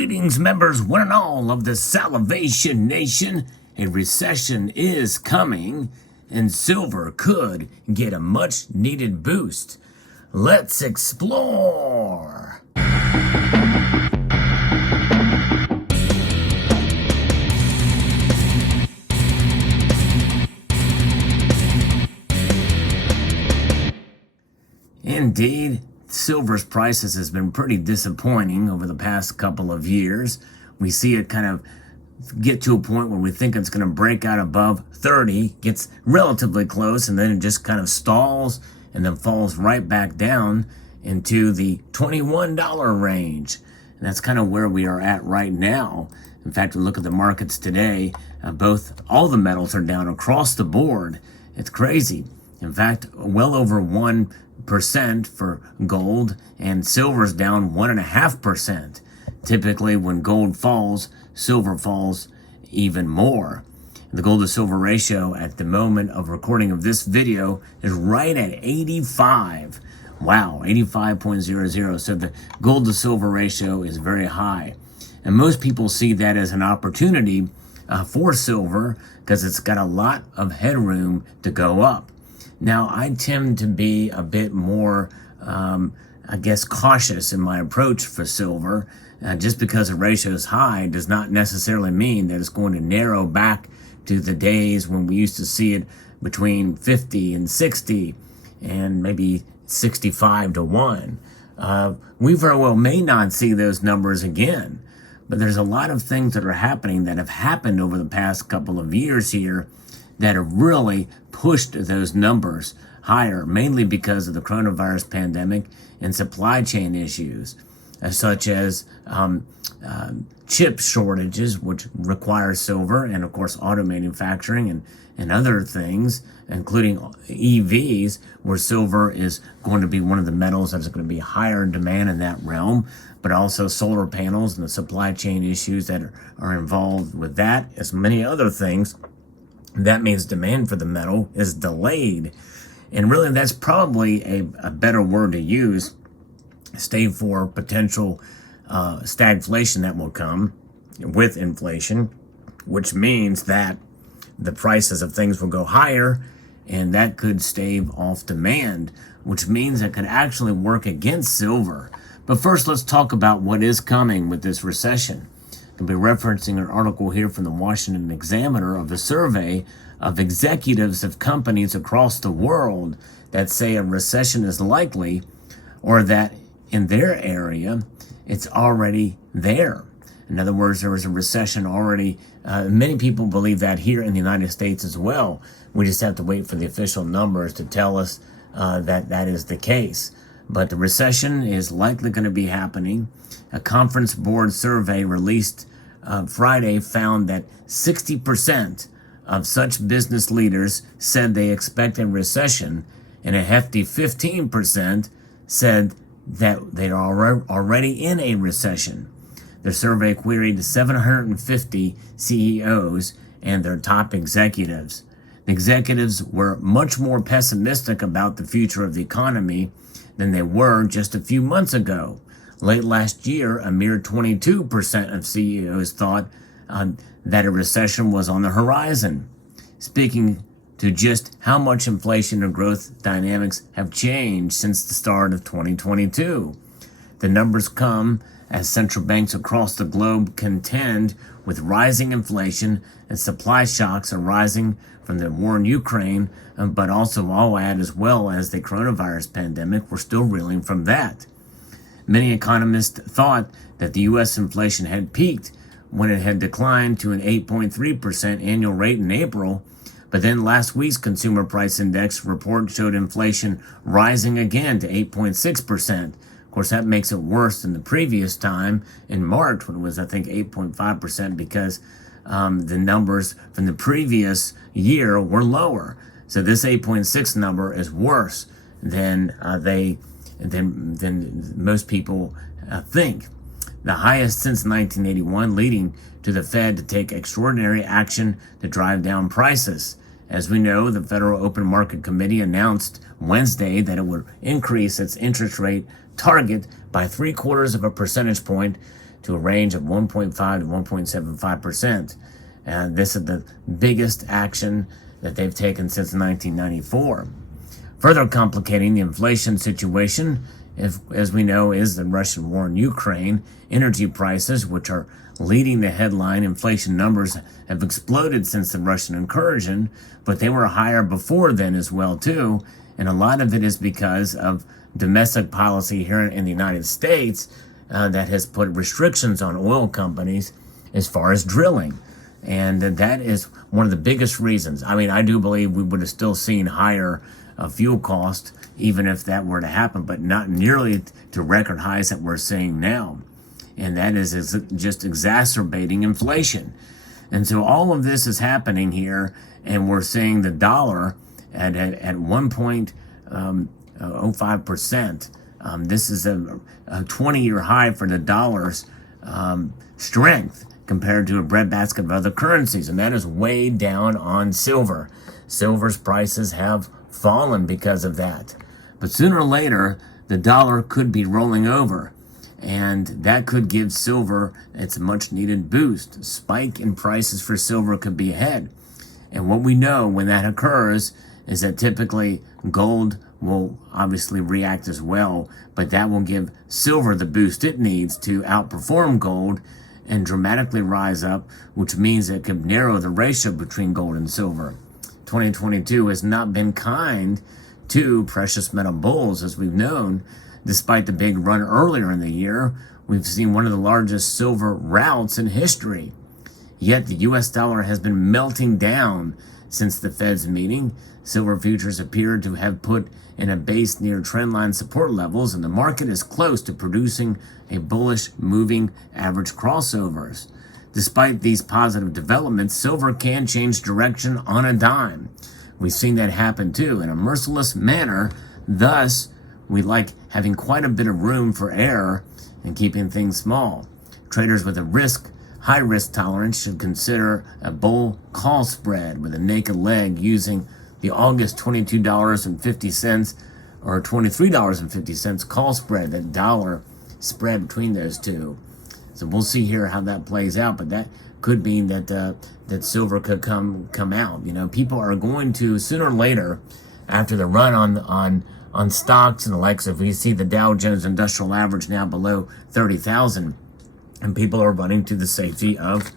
Greetings, members, one and all of the Salivation Nation. A recession is coming, and silver could get a much-needed boost. Let's explore. Indeed, silver's prices has been pretty disappointing over the past couple of years. We see it kind of get to a point where we think it's going to break out above 30, gets relatively close, and then it just kind of stalls and then falls right back down into the $21 range. And that's kind of where we are at right now. In fact, we look at the markets today, all the metals are down across the board. It's crazy. In fact, well over 1% for gold, and silver's down 1.5%. Typically, when gold falls, silver falls even more. The gold to silver ratio at the moment of recording of this video is right at 85. Wow, 85.00. So the gold to silver ratio is very high. And most people see that as an opportunity for silver because it's got a lot of headroom to go up. Now, I tend to be a bit more, cautious in my approach for silver. Just because the ratio is high does not necessarily mean that it's going to narrow back to the days when we used to see it between 50 and 60 and maybe 65 to 1. We very well may not see those numbers again, but there's a lot of things that are happening that have happened over the past couple of years here that have really pushed those numbers higher, mainly because of the coronavirus pandemic and supply chain issues, such as chip shortages, which require silver, and of course auto manufacturing and other things, including EVs, where silver is going to be one of the metals that's going to be higher in demand in that realm, but also solar panels and the supply chain issues that are involved with that, as many other things. That means demand for the metal is delayed. And really, that's probably a better word to use, save for potential stagflation that will come with inflation, which means that the prices of things will go higher, and that could stave off demand, which means it could actually work against silver. But first, let's talk about what is coming with this recession. I'll be referencing an article here from the Washington Examiner of a survey of executives of companies across the world that say a recession is likely, or that in their area, it's already there. In other words, there was a recession already. Many people believe that here in the United States as well. We just have to wait for the official numbers to tell us that is the case. But the recession is likely going to be happening. A conference board survey released Friday found that 60% of such business leaders said they expect a recession, and a hefty 15% said that they are already in a recession. The survey queried 750 CEOs and their top executives. The executives were much more pessimistic about the future of the economy than they were just a few months ago. Late last year, a mere 22% of CEOs thought that a recession was on the horizon, speaking to just how much inflation and growth dynamics have changed since the start of 2022. The numbers come as central banks across the globe contend with rising inflation and supply shocks arising from the war in Ukraine, but also, I'll add, as well as the coronavirus pandemic. We're still reeling from that. Many economists thought that the U.S. inflation had peaked when it had declined to an 8.3% annual rate in April, but then last week's Consumer Price Index report showed inflation rising again to 8.6%. Of course, that makes it worse than the previous time in March, when it was, I think, 8.5%, because the numbers from the previous year were lower. So this 8.6 number is worse than most people think. The highest since 1981, leading to the Fed to take extraordinary action to drive down prices. As we know, the Federal Open Market Committee announced Wednesday that it would increase its interest rate target by 0.75 percentage point to a range of 1.5 to 1.75%. And this is the biggest action that they've taken since 1994. Further complicating the inflation situation, as we know, is the Russian war in Ukraine. Energy prices, which are leading the headline inflation numbers, have exploded since the Russian incursion, but they were higher before then as well, too. And a lot of it is because of domestic policy here in the United States that has put restrictions on oil companies as far as drilling. And that is one of the biggest reasons. I mean, I do believe we would have still seen higher fuel cost, even if that were to happen, but not nearly to record highs that we're seeing now. And that is just exacerbating inflation. And so all of this is happening here, and we're seeing the dollar at 1.05%. This is a 20-year high for the dollar's strength compared to a breadbasket of other currencies, and that is way down on silver. Silver's prices have fallen because of that. But sooner or later, the dollar could be rolling over, and that could give silver its much-needed boost. A spike in prices for silver could be ahead. And what we know when that occurs is that typically gold will obviously react as well, but that will give silver the boost it needs to outperform gold and dramatically rise up, which means it could narrow the ratio between gold and silver. 2022 has not been kind to precious metal bulls, as we've known. Despite the big run earlier in the year, we've seen one of the largest silver routs in history. Yet the US dollar has been melting down since the Fed's meeting. Silver futures appear to have put in a base near trendline support levels, and the market is close to producing a bullish moving average crossovers. Despite these positive developments, silver can change direction on a dime. We've seen that happen too in a merciless manner. Thus, we like having quite a bit of room for error and keeping things small. Traders with a high risk tolerance should consider a bull call spread with a naked leg using the August $22.50 or $23.50 call spread, that dollar spread between those two. So we'll see here how that plays out, but that could mean that that silver could come out. You know, people are going to sooner or later, after the run on stocks and the likes of, we see the Dow Jones Industrial Average now below 30,000, and people are running to the safety of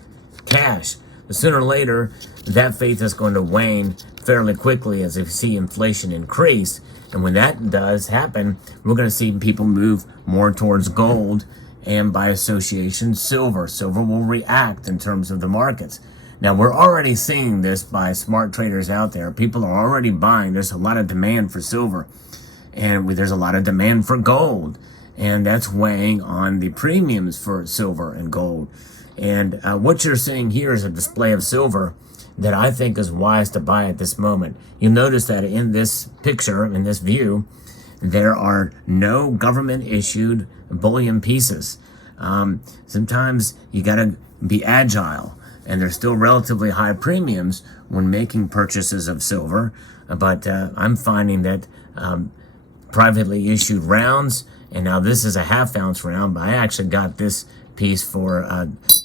cash. But sooner or later, that faith is going to wane fairly quickly as we see inflation increase. And when that does happen, we're going to see people move more towards gold and, by association, silver. Silver will react in terms of the markets. Now, we're already seeing this by smart traders out there. People are already buying. There's a lot of demand for silver, and there's a lot of demand for gold. And that's weighing on the premiums for silver and gold. And what you're seeing here is a display of silver that I think is wise to buy at this moment. You'll notice that in this picture, in this view, there are no government-issued bullion pieces. Sometimes you got to be agile, and there's still relatively high premiums when making purchases of silver. But I'm finding that privately issued rounds, and now this is a half-ounce round, but I actually got this piece for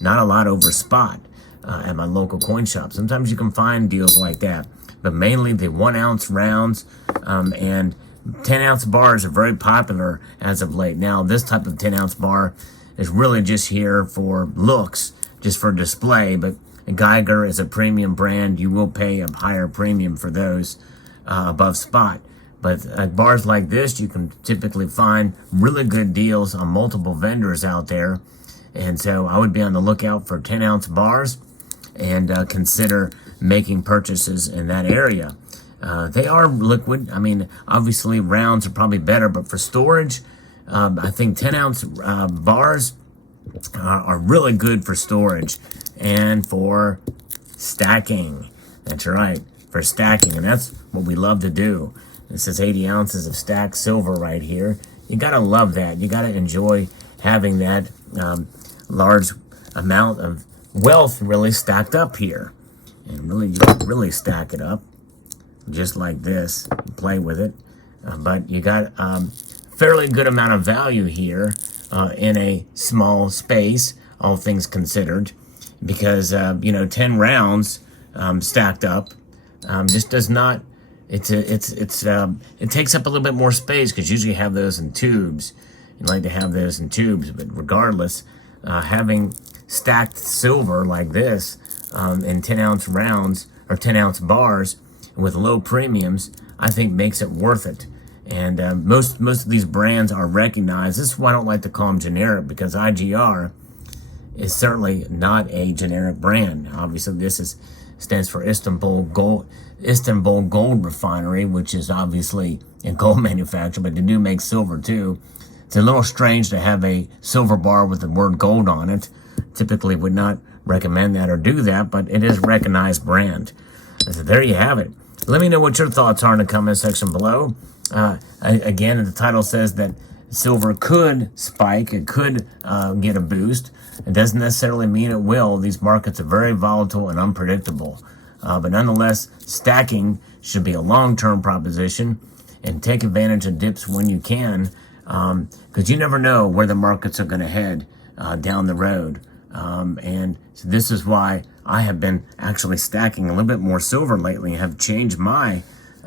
not a lot over spot at my local coin shop. Sometimes you can find deals like that, but mainly the 1 ounce rounds and 10 ounce bars are very popular as of late. Now, this type of 10 ounce bar is really just here for looks, just for display, but Geiger is a premium brand. You will pay a higher premium for those above spot. But at bars like this, you can typically find really good deals on multiple vendors out there. And so I would be on the lookout for 10 ounce bars and consider making purchases in that area. They are liquid. I mean, obviously rounds are probably better, but for storage, I think 10 ounce bars are really good for storage and for stacking. That's right, for stacking. And that's what we love to do. This is 80 ounces of stacked silver right here. You gotta love that. You gotta enjoy having that large amount of wealth really stacked up here. And really, you can really stack it up just like this, play with it. But you got fairly good amount of value here in a small space, all things considered, because 10 rounds stacked up just does not. It takes up a little bit more space because usually you have those in tubes. You like to have those in tubes, but regardless, having stacked silver like this in 10-ounce rounds or 10-ounce bars with low premiums, I think makes it worth it. And most of these brands are recognized. This is why I don't like to call them generic, because IGR is certainly not a generic brand. Obviously, this stands for Istanbul Gold Refinery, which is obviously a gold manufacturer, but they do make silver too. It's a little strange to have a silver bar with the word gold on it. Typically would not recommend that or do that, but it is a recognized brand. So there you have it. Let me know what your thoughts are in the comment section below. Again, the title says that silver could spike. It could get a boost. It doesn't necessarily mean it will. These markets are very volatile and unpredictable. But nonetheless, stacking should be a long-term proposition, and take advantage of dips when you can, because you never know where the markets are going to head down the road. And so this is why I have been actually stacking a little bit more silver lately and have changed my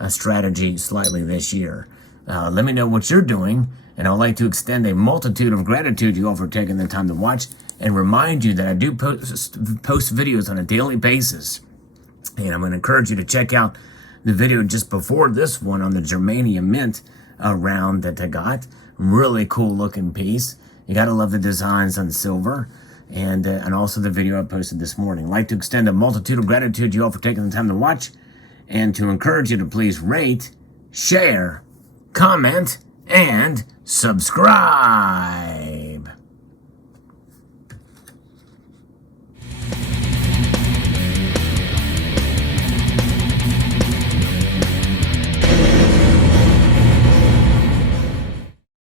strategy slightly this year. Let me know what you're doing, and I'd like to extend a multitude of gratitude to you all for taking the time to watch, and remind you that I do post videos on a daily basis. And I'm going to encourage you to check out the video just before this one on the germanium mint round that I got. Really cool looking piece. You got to love the designs on silver. And also the video I posted this morning. I'd like to extend a multitude of gratitude to you all for taking the time to watch, and to encourage you to please rate, share, comment, and subscribe.